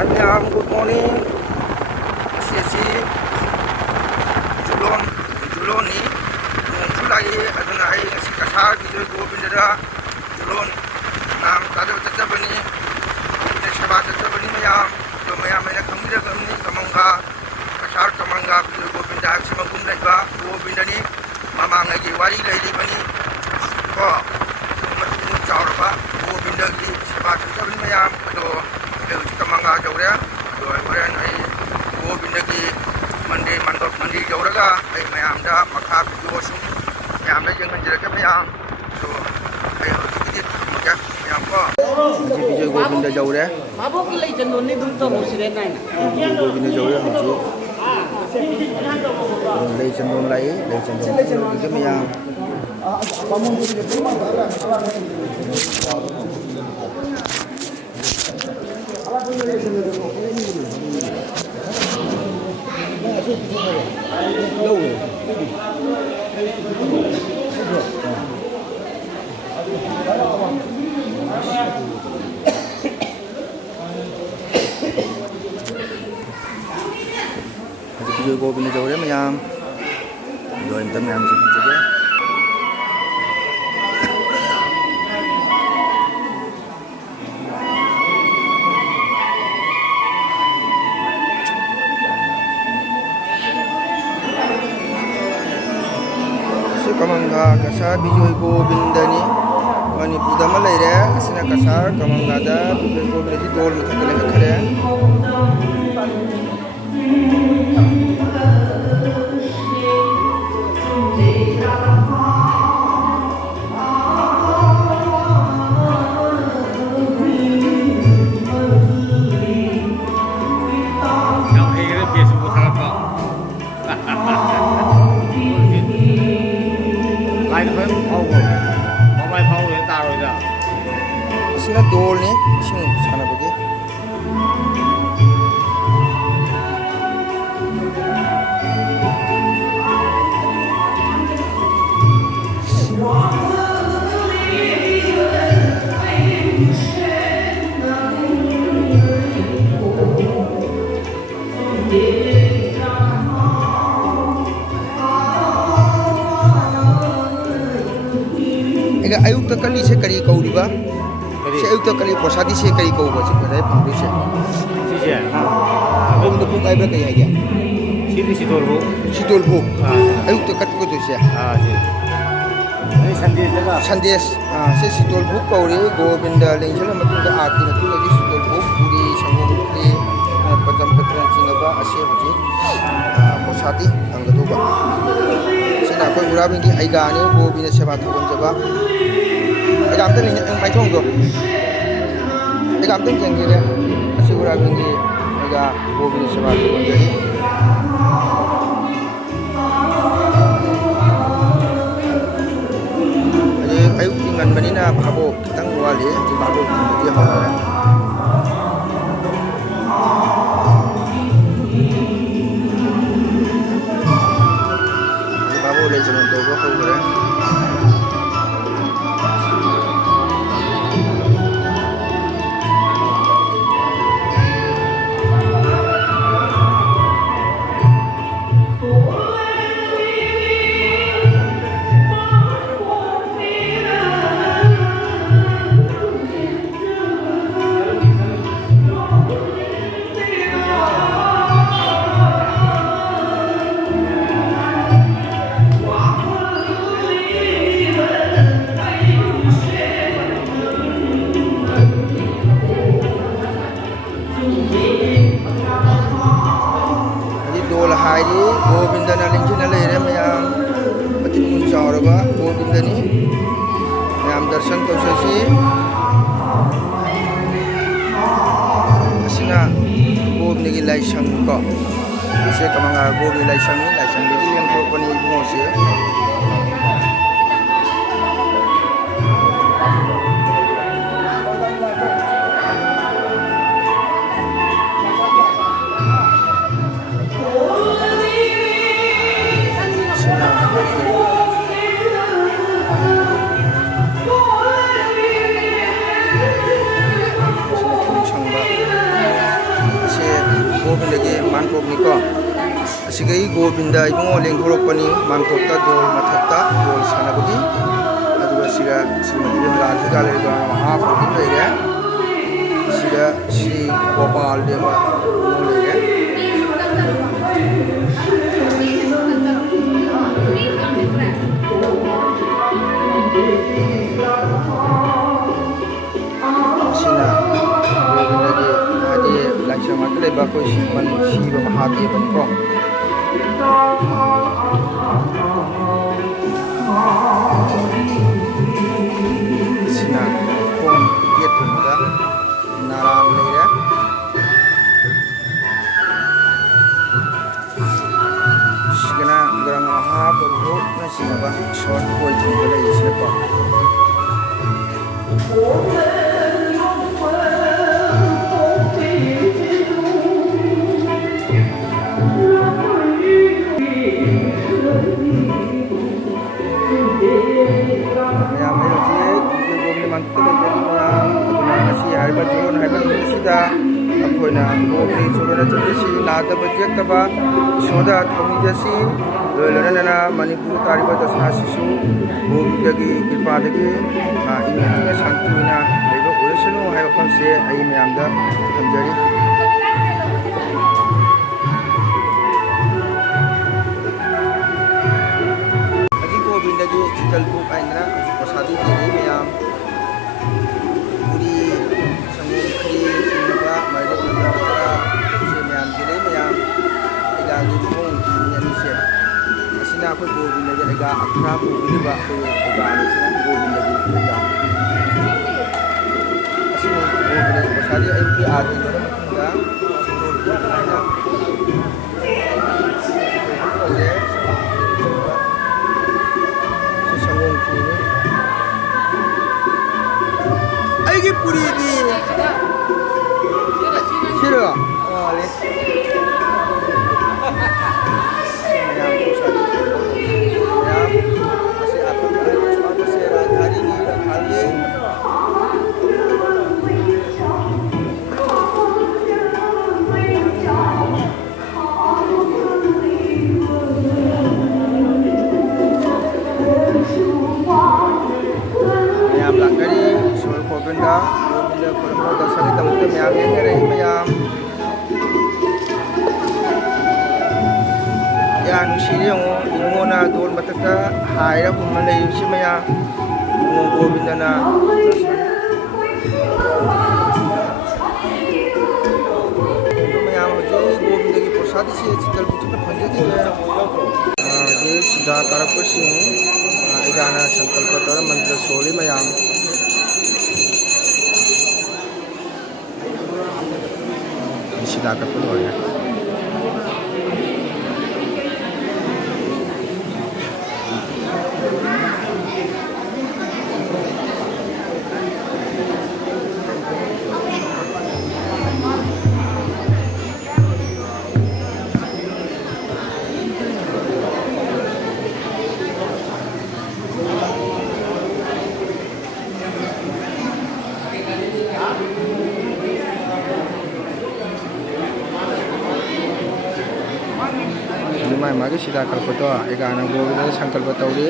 Anyam, good morning. Sisi Juloni Julai aduna ai ngasi kasar bijoy gobindara Julon nam kado chachabani ne seba chachabani mayam to mayam ena khamira kamni kamanga kasar kamanga bijoy gobinda simagum laiba gobindani mamang agi wari laidi bani ko matu chauraba gobinda gi seba chachabani mayam to kamanga jawre to horen ai gobinda gi mandi mandop mandi jawraga ai mayam da makha video sum mayam da jeng jere ka mayam so ai hojiki maka mayam ko ji video gobinda jawre mabok lei jandon ni dum to mosire nai na gobinda jawre hoji lei jandon ka mayam video gobinda jawre mayam do intam mayam ji jage kamanga kasar bijoy gobindani manipur ma leire asina kasar kamanga da bijoy gobinda ji dol muthakale khare Sina dol ni sing sana bagi ayuk ta kali se kari kauriba se ayuk ta kali posadi se kari kauba se kadai phamdu se se bom de puk aiba kai ya sidol buk ayuk ta kat ko to se ai sandes se sidol buk kauri gobinda lengjala matung da aarti na tu lagi sidol buk puri sangom puri padam patran singaba ase hoji posadi angadu ba sina ko urabingi aiga ne gobinda seba thogam jaba agam tan ni mai thong do agam tan jeng ge asi urabingi aiga gobinda seba thogam jari ayuk tingan manina phabo kitang wali ji phabo ti hawa phabo le janon to ko gore gobinda na lingchina leire mayam patin mun chauraba gobinda ni mayam darshan tausasi asina gobinda gi laisang ko ise kamanga gobinda laisang ni yang ko pani mo se Gobindagi Mangkokniko asigai Gobinda ibungo lengthorokpani Mangkokta dol mathakta dol sanabagi aduga siga Srimati Radhika leriba Mahaprabhu leire siga Sri Gopal Deva leire sina Gobindagi adi laksama leba ko siman Shiva Mahadeva ko sina kon yetunda naran leire sigana garang Mahaprabhu na sinaba short boy thongba leire sina ko अखोना गोपी चुरना चलसी नादब जेक्तबा सोदा थोमीजसी लोलरना मणिपुर तारिबा दसना सिसु गोपीदगी कृपादगी इमेंटने शांतिना लेबो ओरसनु हाय वखमसे आई मयामदा थमजरी अजी गोविंदगी chital book आइना अजी प्रसादी देरी मयाम पूरी समुखरी सिनबा माइरे पुरा से मयाम गिरे मयाम एगागी मों किनी से असिना को गोविंदगी एगा अखरा पुरिबा को एगानी से गोविंदगी एगा असिना गोविंदगी प्रसादी आइपी आदि नर मतुंगा सिनोर पुराना ओरे 아이게 뿌리디 싫어 와래 Govinda Paramo Dasani Tamute Meyam Yengere Meyam Ya Nushiri Yongo Yongona Dol Mataka Haira Humale Yushimaya Yongo Govinda na Meyam Hoje Govinda ki Prasadi se Chital Puchita Panjati Ye Siddha Karapasi Igana Sankalpatara Mantra Soli Meyam Sida ka puno ya मागे सीधा कल्पतो एगाना गोविंद संकल्प तौरी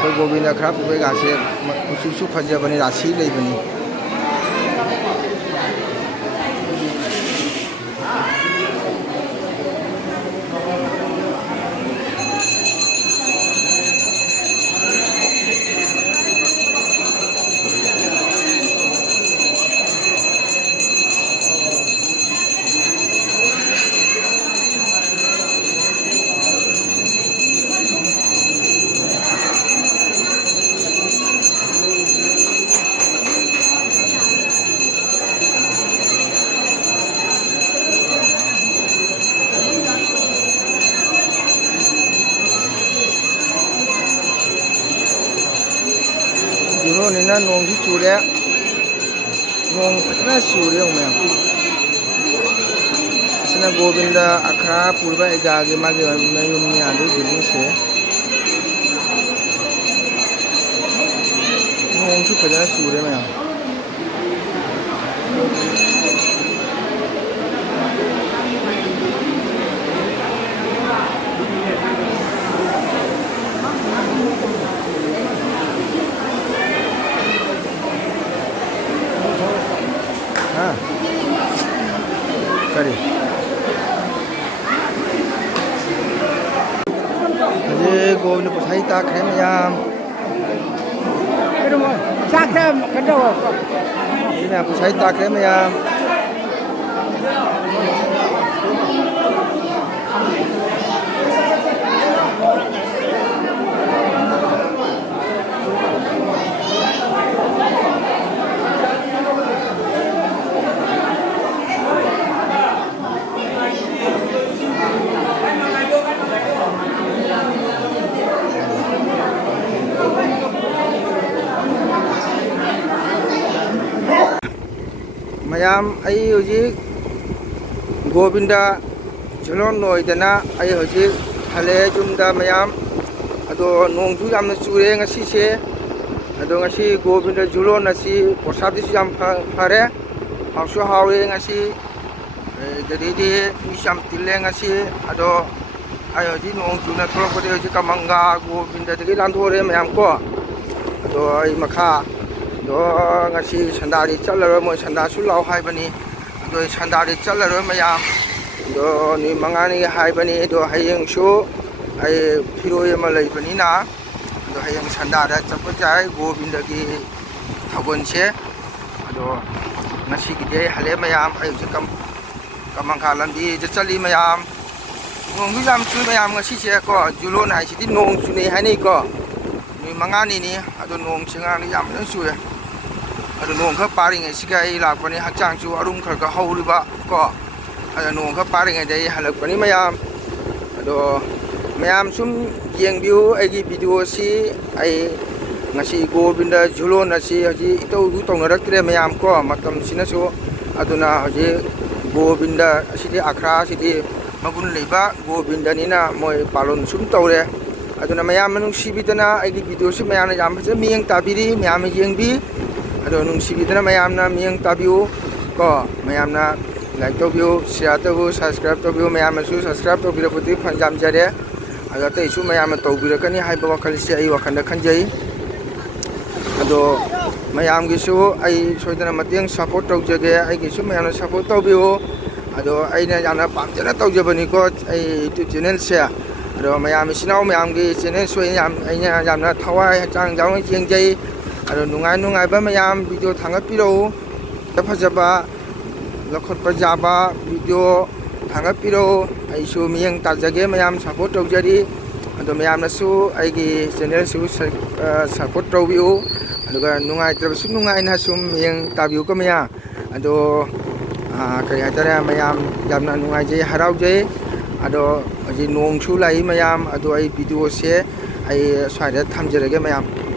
तो गोविंद खराब गासे उसु फजबनी राशि लेबनी Nina nong di cure, nong na cure yang mana? Sena Govinda akra purba egage mage mayum ni adu biling se. Nong tu pada cure mana? हाँ करी ये गोविंद पुसाई ताक है ma'am cái đúng rồi xác thêm cái đâu ini aku saya tak kira ma'am ma'am आई हजिक गोविंदा झुलोन नोइदना आई हजिक हले जुमदा मैम अदो नोंजु यामना चुरे ngasiसे अदो ngasi गोविंदा झुलोन asi प्रसादिसु याम फारे हावसु हावे ngasi जदीदि मिसाम तिले ngasi अदो आई हजिक नोंजुना थोरपदे हजिक कामंगा गोविंदा दगी लांथोरे मैम को अदो आई मखा do ngasi sandari chalaro mo sandasu law haibani do sandari chalaro mayam do ni mangani haibani do hayeng su ai phiroi ma leibani na do hayeng sandara chapajai govinda gi thagon che do ngasi gi de hale mayam ai kam kamangka landi je chali mayam nong gi lam chu mayam ngasi che ko julon hai siti nong chu ni hani ko ni mangani ni ado nong chinga ni yam nang su अदो नोंग ख पारिंगे सिगाई लापनि हचांग चु अरुम खर ख हौरिबा को अदो नोंग ख पारिंगे दे हलकपनि मयाम अदो मयाम सुम येंबिउ आइगी video सि आई ngasi गोविंदा झुलोन असि हजि इतौ दु तौनरक्त्रे मयाम को मतम सिनसु अदुना हजि गोविंदा असिदि आखरा सिदि मगुन लेबा गोविंदानिना मोय पालन सुम तौरे अदुना मयाम मनुंग सिबिदना आइगी वीडियो सि मयाम याम फज मियंग ताबिरि मयाम येंबि अदो नुंसिबिदना मयामना मियंग ताबिउ को मयामना लाइक तोबिउ शेयर तोबिउ सब्सक्राइब तोबिउ मयामसु सब्सक्राइब तोबिरबुदि फंजाम जरे अदो तैसु मयाम तोबिरकनी हाइबा वखलसि आई वखंदा खंजई अदो मयामगिसु आई सोइदना मतेंग सपोर्ट तौजगे आइगिसु मयामना सपोर्ट तोबिउ अदो आइना याना पामजना तौजबनी को आई यूट्यूब चैनल से अदो मयाम सिनाव मयामगी चैनल सोइ याम आइना यामना थवाय चांग जाव जेंजई अदो नुंगाय नुंगायबा मयाम वीडियो थांगापिरो फजबा लखोटपा जाबा वीडियो थांगापिरो आइसु मियंग ताजगे मयाम सपोर्ट तौजरी अदो मयामनसु आइगी चैनल सु सपोर्ट तौबिउ अदुगा नुंगायत्रबसु नुंगायना सुम मियंग ताबिउ को मया अदो करि हातरे मयाम यामना नुंगायजे हरावजे अदो अजि नोंसु लाई मयाम अदो आई वीडियो से आई स्वाइदा थमजरगे मयाम